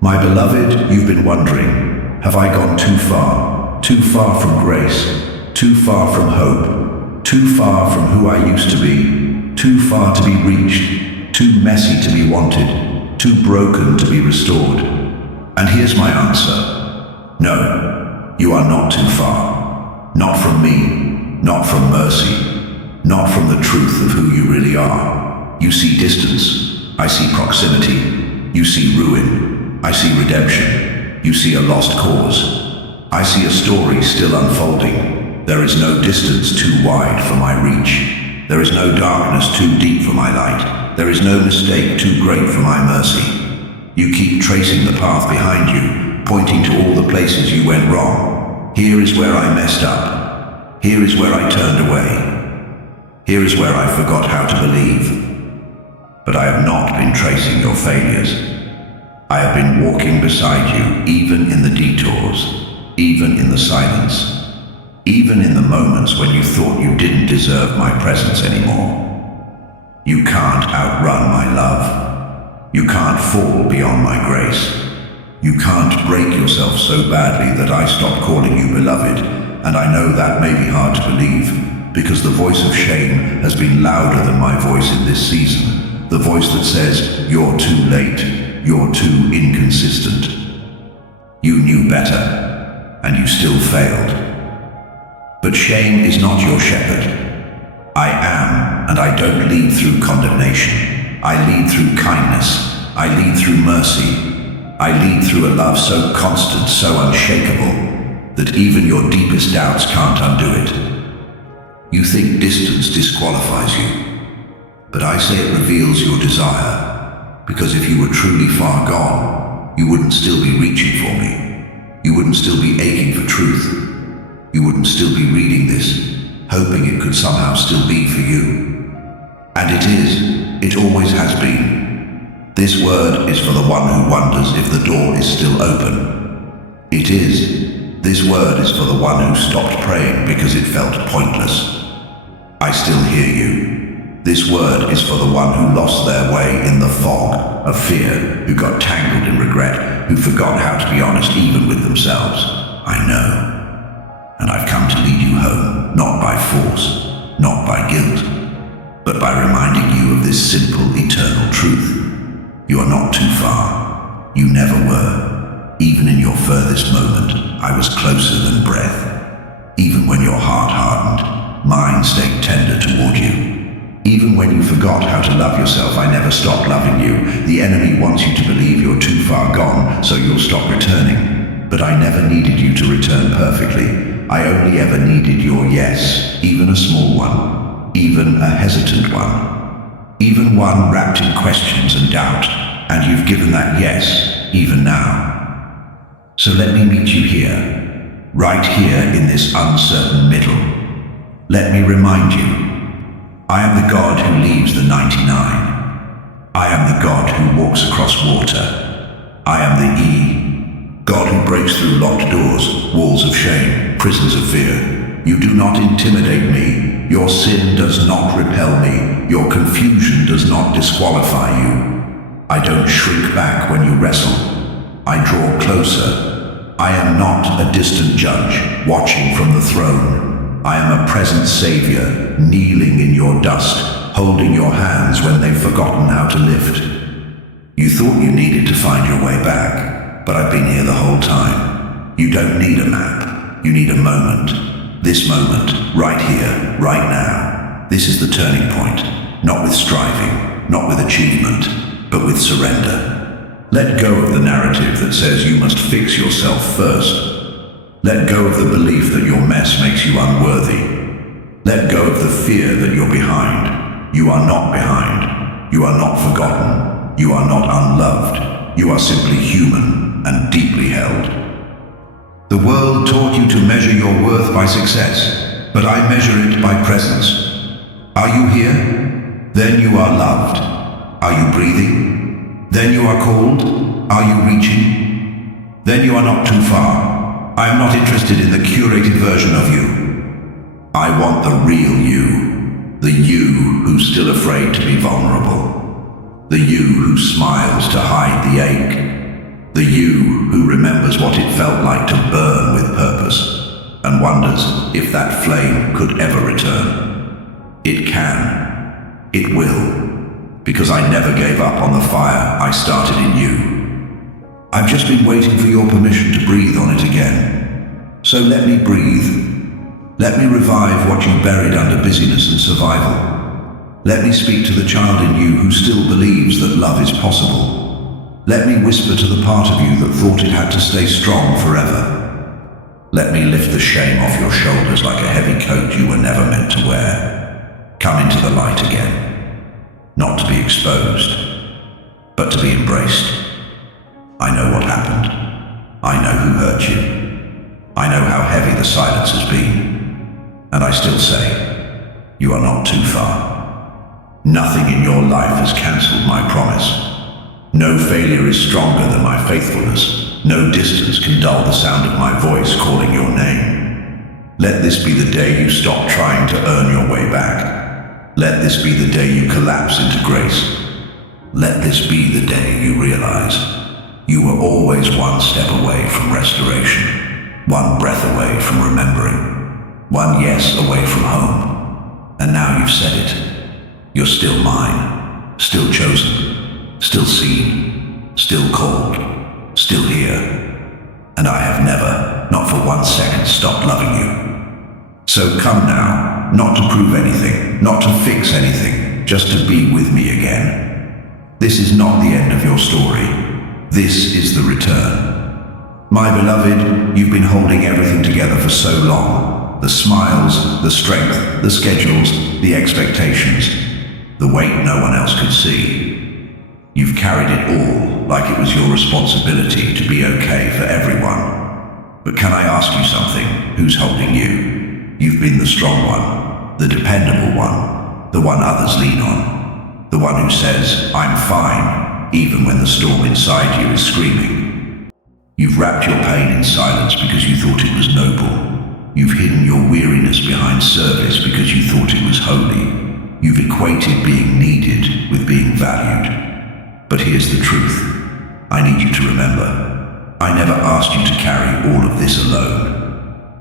My beloved, you've been wondering, have I gone too far? Too far from grace, too far from hope, too far from who I used to be, too far to be reached, too messy to be wanted, too broken to be restored. And here's my answer. No, you are not too far. Not from me, not from mercy, not from the truth of who you really are. You see distance, I see proximity. You see ruin, I see redemption. You see a lost cause. I see a story still unfolding. There is no distance too wide for my reach. There is no darkness too deep for my light. There is no mistake too great for my mercy. You keep tracing the path behind you, pointing to all the places you went wrong. Here is where I messed up. Here is where I turned away. Here is where I forgot how to believe. But I have not been tracing your failures. I have been walking beside you, even in the detours. Even in the silence, even in the moments when you thought you didn't deserve my presence anymore. You can't outrun my love. You can't fall beyond my grace. You can't break yourself so badly that I stop calling you beloved, and I know that may be hard to believe, because the voice of shame has been louder than my voice in this season, the voice that says, you're too late, you're too inconsistent. You knew better. And you still failed. But shame is not your shepherd. I am, and I don't lead through condemnation. I lead through kindness. I lead through mercy. I lead through a love so constant, so unshakable, that even your deepest doubts can't undo it. You think distance disqualifies you, but I say it reveals your desire, because if you were truly far gone, you wouldn't still be reaching for me. You wouldn't still be aching for truth. You wouldn't still be reading this, hoping it could somehow still be for you. And it is. It always has been. This word is for the one who wonders if the door is still open. It is. This word is for the one who stopped praying because it felt pointless. I still hear you. This word is for the one who lost their way in the fog of fear, who got tangled in regret, who forgot how to be honest even with themselves. I know. And I've come to lead you home, not by force, not by guilt, but by reminding you of this simple, eternal truth. You are not too far. You never were. Even in your furthest moment, I was closer than breath. Even when your heart hardened, mine stayed tender toward you. Even when you forgot how to love yourself, I never stopped loving you. The enemy wants you to believe you're too far gone, so you'll stop returning. But I never needed you to return perfectly. I only ever needed your yes, even a small one, even a hesitant one, even one wrapped in questions and doubt. And you've given that yes, even now. So let me meet you here, right here in this uncertain middle. Let me remind you, I am the God who leaves the 99. I am the God who walks across water. I am the E, God who breaks through locked doors, walls of shame, prisons of fear. You do not intimidate me. Your sin does not repel me. Your confusion does not disqualify you. I don't shrink back when you wrestle. I draw closer. I am not a distant judge, watching from the throne. I am a present savior, kneeling in your dust, holding your hands when they've forgotten how to lift. You thought you needed to find your way back, but I've been here the whole time. You don't need a map. You need a moment. This moment, right here, right now. This is the turning point. Not with striving, not with achievement, but with surrender. Let go of the narrative that says you must fix yourself first. Let go of the belief that your mess makes you unworthy. Let go of the fear that you're behind. You are not behind. You are not forgotten. You are not unloved. You are simply human and deeply held. The world taught you to measure your worth by success, but I measure it by presence. Are you here? Then you are loved. Are you breathing? Then you are called. Are you reaching? Then you are not too far. I am not interested in the curated version of you. I want the real you. The you who's still afraid to be vulnerable. The you who smiles to hide the ache. The you who remembers what it felt like to burn with purpose and wonders if that flame could ever return. It can. It will. Because I never gave up on the fire I started in you. I've just been waiting for your permission to breathe on it again. So let me breathe. Let me revive what you buried under busyness and survival. Let me speak to the child in you who still believes that love is possible. Let me whisper to the part of you that thought it had to stay strong forever. Let me lift the shame off your shoulders like a heavy coat you were never meant to wear. Come into the light again. Not to be exposed, but to be embraced. I know what happened. I know who hurt you. I know how heavy the silence has been. And I still say, you are not too far. Nothing in your life has cancelled my promise. No failure is stronger than my faithfulness. No distance can dull the sound of my voice calling your name. Let this be the day you stop trying to earn your way back. Let this be the day you collapse into grace. Let this be the day you realize you were always one step away from restoration, one breath away from remembering, one yes away from home. And now you've said it. You're still mine, still chosen, still seen, still called, still here. And I have never, not for 1 second, stopped loving you. So come now, not to prove anything, not to fix anything, just to be with me again. This is not the end of your story. This is the return. My beloved, you've been holding everything together for so long. The smiles, the strength, the schedules, the expectations, the weight no one else could see. You've carried it all like it was your responsibility to be okay for everyone. But can I ask you something? Who's holding you? You've been the strong one, the dependable one, the one others lean on, the one who says, I'm fine, even when the storm inside you is screaming. You've wrapped your pain in silence because you thought it was noble. You've hidden your weariness behind service because you thought it was holy. You've equated being needed with being valued. But here's the truth. I need you to remember. I never asked you to carry all of this alone.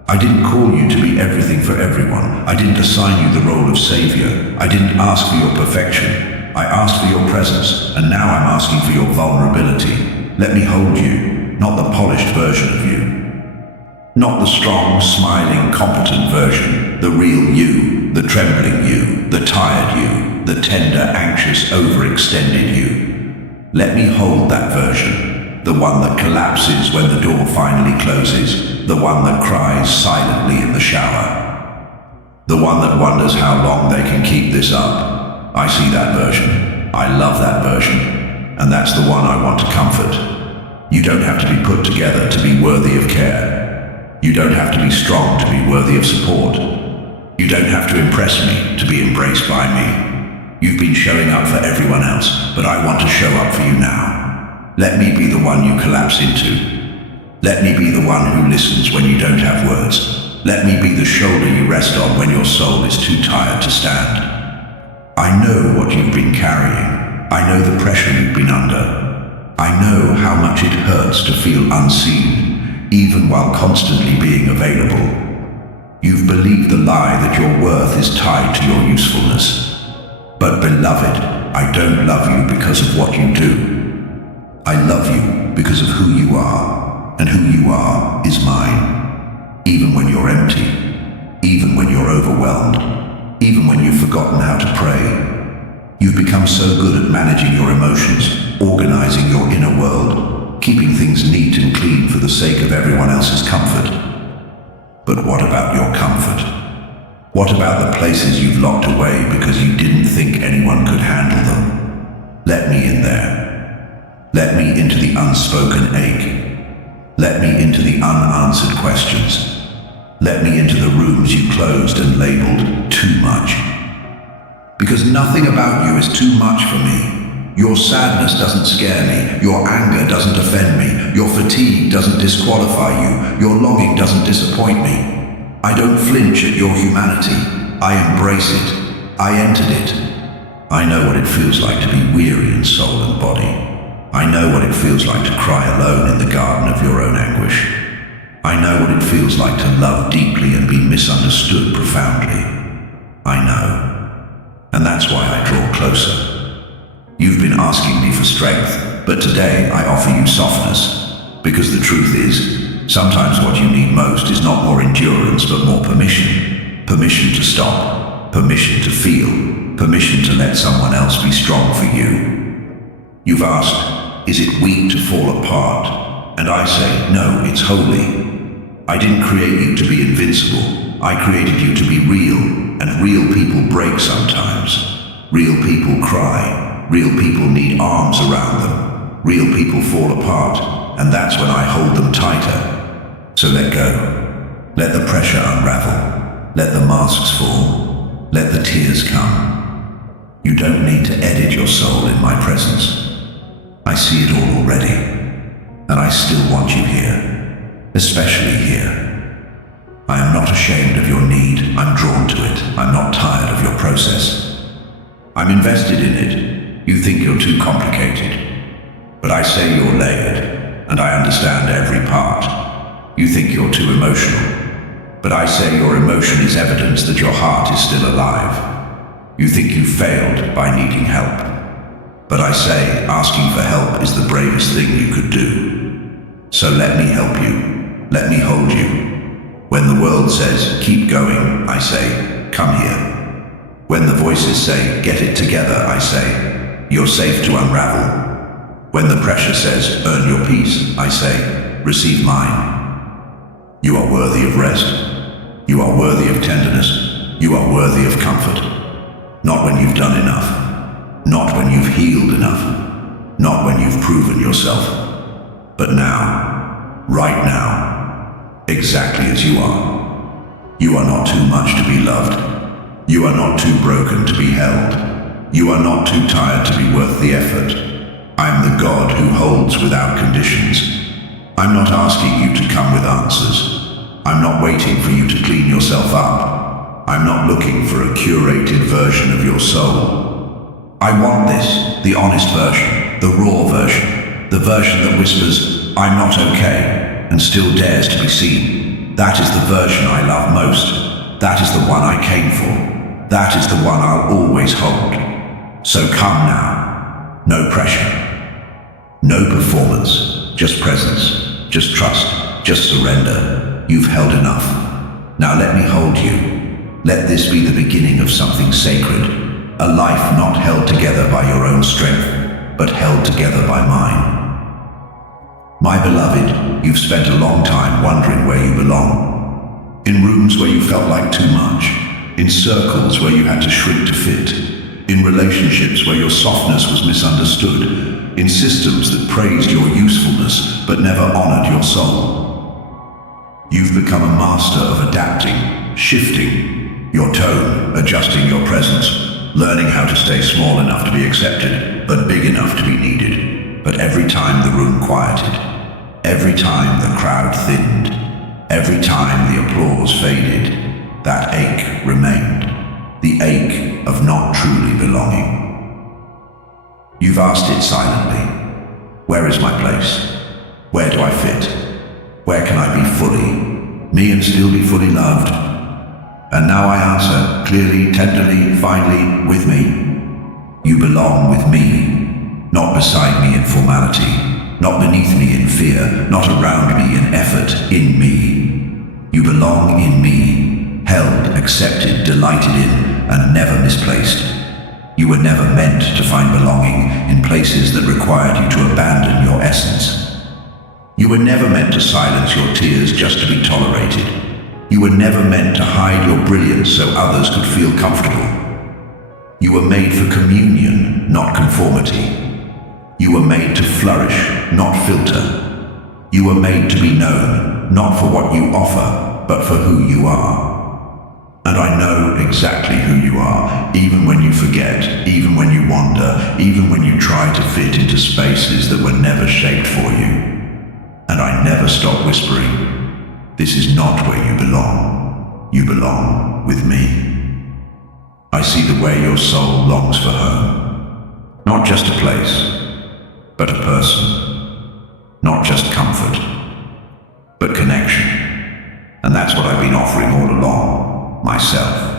I didn't call you to be everything for everyone. I didn't assign you the role of savior. I didn't ask for your perfection. I asked for your presence, and now I'm asking for your vulnerability. Let me hold you, not the polished version of you. Not the strong, smiling, competent version, the real you. The trembling you, the tired you, the tender, anxious, overextended you. Let me hold that version, the one that collapses when the door finally closes, the one that cries silently in the shower, the one that wonders how long they can keep this up. I see that version. I love that version. And that's the one I want to comfort. You don't have to be put together to be worthy of care. You don't have to be strong to be worthy of support. You don't have to impress me to be embraced by me. You've been showing up for everyone else, but I want to show up for you now. Let me be the one you collapse into. Let me be the one who listens when you don't have words. Let me be the shoulder you rest on when your soul is too tired to stand. I know what you've been carrying. I know the pressure you've been under. I know how much it hurts to feel unseen, even while constantly being available. You've believed the lie that your worth is tied to your usefulness. But beloved, I don't love you because of what you do. I love you because of who you are, and who you are is mine. Even when you're empty, even when you're overwhelmed, even when you've forgotten how to pray. You've become so good at managing your emotions, organizing your inner world, keeping things neat and clean for the sake of everyone else's comfort. But what about your comfort? What about the places you've locked away because you didn't think anyone could handle them? Let me in there. Let me into the unspoken ache. Let me into the unanswered questions. Let me into the rooms you closed and labeled too much. Because nothing about you is too much for me. Your sadness doesn't scare me. Your anger doesn't offend me. Your fatigue doesn't disqualify you. Your longing doesn't disappoint me. I don't flinch at your humanity. I embrace it. I entered it. I know what it feels like to be weary in soul and body. I know what it feels like to cry alone in the garden of your own anguish. I know what it feels like to love deeply and be misunderstood profoundly. I know. And that's why I draw closer. You've been asking me for strength, but today I offer you softness. Because the truth is, sometimes what you need most is not more endurance, but more permission. Permission to stop. Permission to feel. Permission to let someone else be strong for you. You've asked, is it weak to fall apart? And I say, no, it's holy. I didn't create you to be invincible. I created you to be real, and real people break sometimes. Real people cry. Real people need arms around them. Real people fall apart, and that's when I hold them tighter. So let go. Let the pressure unravel. Let the masks fall. Let the tears come. You don't need to edit your soul in my presence. I see it all already, and I still want you here, especially here. I am not ashamed of your need. I'm drawn to it. I'm not tired of your process. I'm invested in it. You think you're too complicated, but I say you're layered, and I understand every part. You think you're too emotional, but I say your emotion is evidence that your heart is still alive. You think you failed by needing help, but I say asking for help is the bravest thing you could do. So let me help you. Let me hold you. When the world says, keep going, I say, come here. When the voices say, get it together, I say, you're safe to unravel. When the pressure says, earn your peace, I say, receive mine. You are worthy of rest. You are worthy of tenderness. You are worthy of comfort. Not when you've done enough. Not when you've healed enough. Not when you've proven yourself. But now, right now, exactly as you are. You are not too much to be loved. You are not too broken to be held. You are not too tired to be worth the effort. I am the God who holds without conditions. I'm not asking you to come with answers. I'm not waiting for you to clean yourself up. I'm not looking for a curated version of your soul. I want this, the honest version, the raw version, the version that whispers, I'm not okay, and still dares to be seen. That is the version I love most. That is the one I came for. That is the one I'll always hold. So come now. No pressure. No performance. Just presence. Just trust. Just surrender. You've held enough. Now let me hold you. Let this be the beginning of something sacred. A life not held together by your own strength, but held together by mine. My beloved, you've spent a long time wondering where you belong. In rooms where you felt like too much. In circles where you had to shrink to fit. In relationships where your softness was misunderstood. In systems that praised your usefulness, but never honored your soul. You've become a master of adapting, shifting your tone, adjusting your presence. Learning how to stay small enough to be accepted, but big enough to be needed. But every time the room quieted, every time the crowd thinned, Every time the applause faded, that ache remained. The ache of not truly belonging. You've asked it silently. Where is my place? Where do I fit? Where can I be fully me and still be fully loved? And now I answer, clearly, tenderly, finally, with me. You belong with me, not beside me in formality, not beneath me in fear, not around me in effort, in me. You belong in me, held, accepted, delighted in, and never misplaced. You were never meant to find belonging in places that required you to abandon your essence. You were never meant to silence your tears just to be tolerated. You were never meant to hide your brilliance so others could feel comfortable. You were made for communion, not conformity. You were made to flourish, not filter. You were made to be known, not for what you offer, but for who you are. And I know exactly who you are, even when you forget, even when you wander, even when you try to fit into spaces that were never shaped for you. And I never stop whispering, this is not where you belong. You belong with me. I see the way your soul longs for home. Not just a place, but a person. Not just comfort, but connection. And that's what I've been offering all along, myself.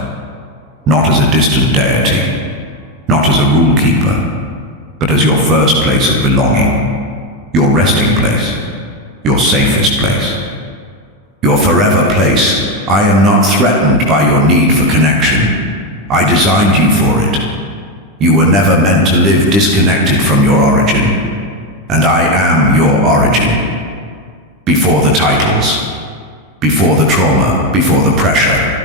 Not as a distant deity, not as a rule keeper, but as your first place of belonging, your resting place, your safest place, your forever place. I am not threatened by your need for connection. I designed you for it. You were never meant to live disconnected from your origin. And I am your origin. Before the titles, before the trauma, before the pressure,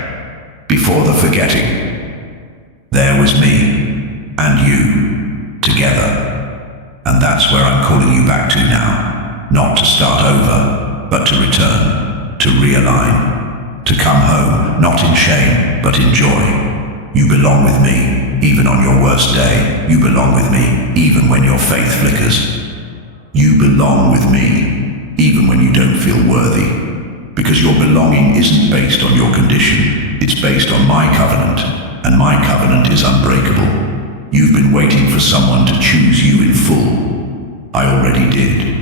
before the forgetting, there was me and you together. And that's where I'm calling you back to now. Not to start over, but to return, to realign, to come home, not in shame, but in joy. You belong with me, even on your worst day. You belong with me, even when your faith flickers. You belong with me, even when you don't feel worthy. Because your belonging isn't based on your condition, it's based on my covenant, and my covenant is unbreakable. You've been waiting for someone to choose you in full. I already did.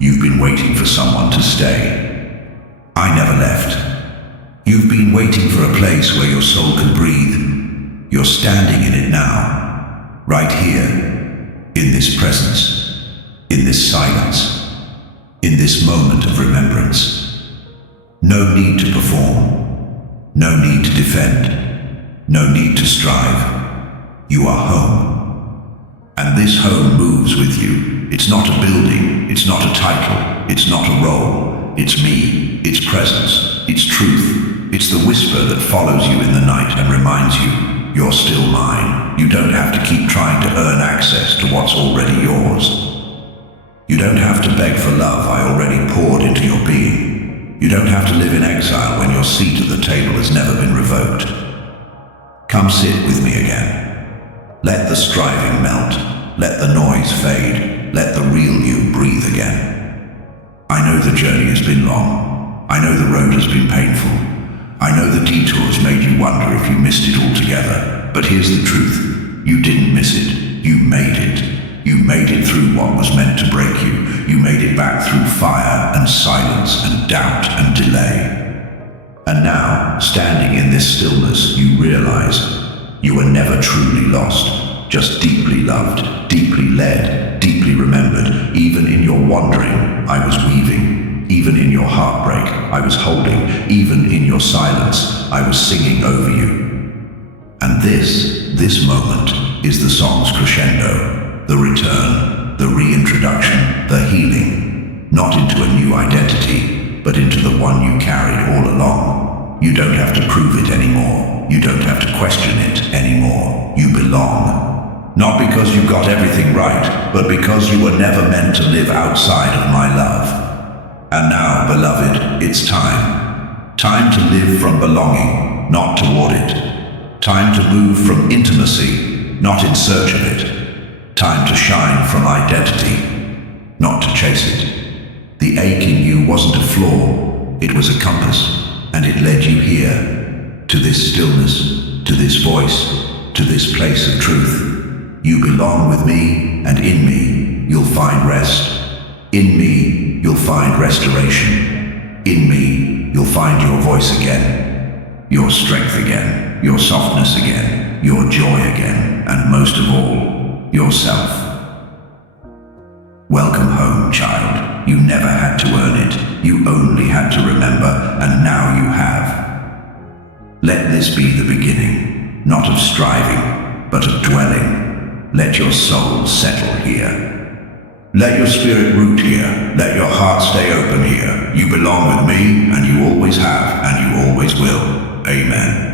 You've been waiting for someone to stay. I never left. You've been waiting for a place where your soul could breathe. You're standing in it now, right here, in this presence, in this silence, in this moment of remembrance. No need to perform, no need to defend, no need to strive. You are home. And this home moves with you. It's not a building, it's not a title, it's not a role. It's me, it's presence, it's truth. It's the whisper that follows you in the night and reminds you, you're still mine. You don't have to keep trying to earn access to what's already yours. You don't have to beg for love I already poured into your being. You don't have to live in exile when your seat at the table has never been revoked. Come sit with me again. Let the striving melt. Let the noise fade. Let the real you breathe again. I know the journey has been long. I know the road has been painful. I know the detours made you wonder if you missed it altogether. But here's the truth. You didn't miss it. You made it. You made it through what was meant to break you. You made it back through fire and silence and doubt and delay. And now, standing in this stillness, you realize you were never truly lost, just deeply loved, deeply led, deeply remembered. Even in your wandering, I was weaving. Even in your heartbreak, I was holding. Even in your silence, I was singing over you. And this moment is the song's crescendo, the return, the reintroduction, the healing, not into a new identity, but into the one you carried all along. You don't have to prove it anymore. You don't have to question it anymore. You belong. Not because you got everything right, but because you were never meant to live outside of my love. And now, beloved, it's time. Time to live from belonging, not toward it. Time to move from intimacy, not in search of it. Time to shine from identity, not to chase it. The ache in you wasn't a flaw. It was a compass, and it led you here, to this stillness, to this voice, to this place of truth. You belong with me, and in me, you'll find rest. In me, you'll find restoration. In me, you'll find your voice again, your strength again, your softness again, your joy again, and most of all, yourself. Welcome home, child. You never had to earn it. You only had to remember, and now you have. Let this be the beginning, not of striving, but of dwelling. Let your soul settle here. Let your spirit root here. Let your heart stay open here. You belong with me, and you always have, and you always will. Amen.